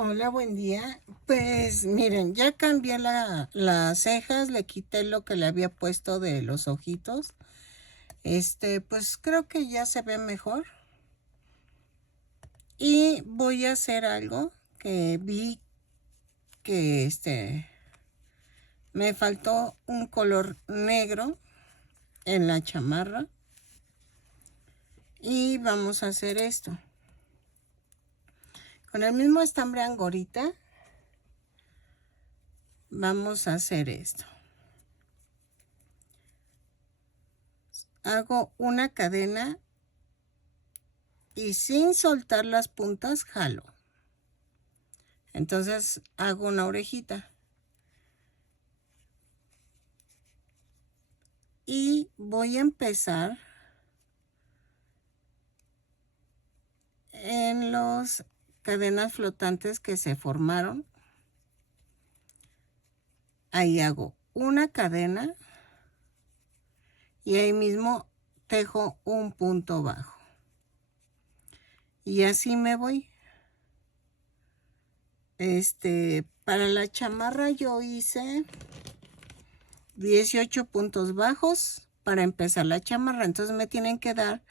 Hola, buen día. Pues miren, ya cambié las cejas, le quité lo que le había puesto de los ojitos. Pues creo que ya se ve mejor. Y voy a hacer algo que vi que me faltó un color negro en la chamarra. Y vamos a hacer esto. Con el mismo estambre angorita vamos a hacer esto. Hago una cadena y sin soltar las puntas jalo. Entonces hago una orejita. Y voy a empezar en las cadenas flotantes que se formaron. Ahí hago una cadena y ahí mismo tejo un punto bajo. Y así me voy. Para la chamarra yo hice 18 puntos bajos para empezar la chamarra. Entonces me tienen que dar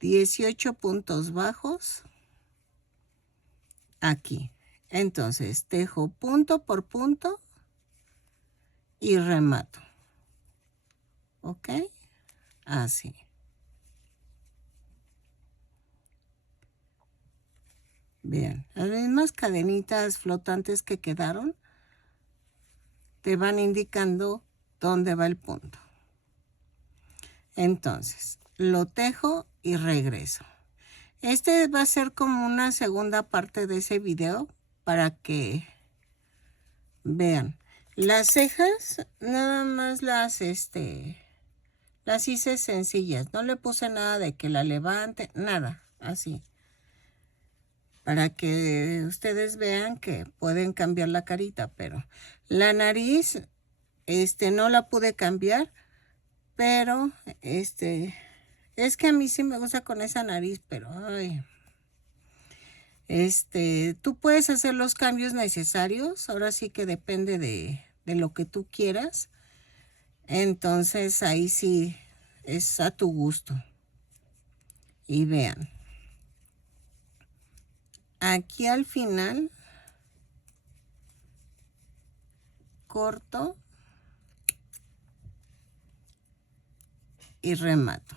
18 puntos bajos aquí. Entonces tejo punto por punto y remato. ¿Ok? Así. Bien, las mismas cadenitas flotantes que quedaron te van indicando dónde va el punto. Entonces, lo tejo y regreso. Va a ser como una segunda parte de ese video para que vean. Las cejas nada más las hice sencillas. No le puse nada de que la levante, nada, así. Para que ustedes vean que pueden cambiar la carita, pero la nariz, no la pude cambiar, pero, es que a mí sí me gusta con esa nariz, pero, ay, tú puedes hacer los cambios necesarios, ahora sí que depende de lo que tú quieras, entonces ahí sí es a tu gusto. Y vean. Aquí al final corto y remato.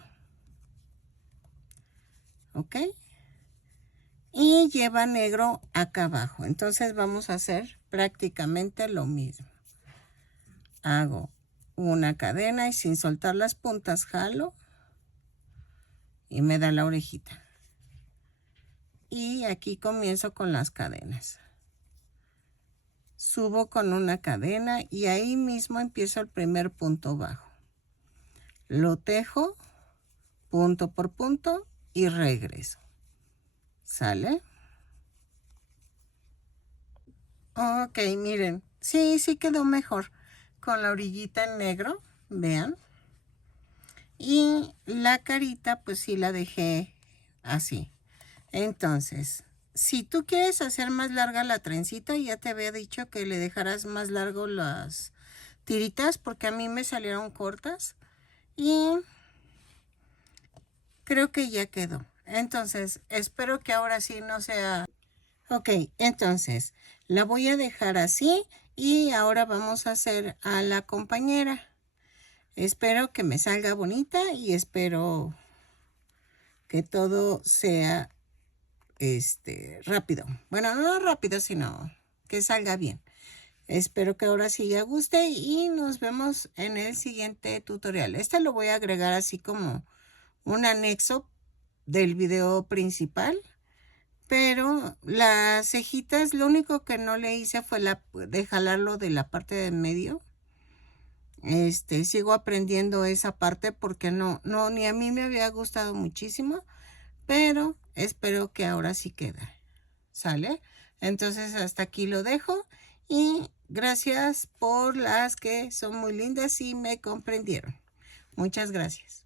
¿Ok? Y lleva negro acá abajo. Entonces vamos a hacer prácticamente lo mismo. Hago una cadena y sin soltar las puntas jalo y me da la orejita. Y aquí comienzo con las cadenas. Subo con una cadena y ahí mismo empiezo el primer punto bajo. Lo tejo punto por punto y regreso. ¿Sale? Ok, miren. Sí quedó mejor con la orillita en negro. Vean. Y la carita pues sí la dejé así. Entonces, si tú quieres hacer más larga la trencita, ya te había dicho que le dejaras más largo las tiritas porque a mí me salieron cortas. Y creo que ya quedó. Entonces, espero que ahora sí no sea... Ok, entonces, la voy a dejar así y ahora vamos a hacer a la compañera. Espero que me salga bonita y espero que todo sea rápido. Bueno, no rápido, sino que salga bien. Espero que ahora sí ya guste y nos vemos en el siguiente tutorial. Lo voy a agregar así como un anexo del video principal. Pero las cejitas, lo único que no le hice fue de jalarlo de la parte de en medio. Sigo aprendiendo esa parte porque ni a mí me había gustado muchísimo, pero espero que ahora sí quede. ¿Sale? Entonces hasta aquí lo dejo y gracias por las que son muy lindas y me comprendieron. Muchas gracias.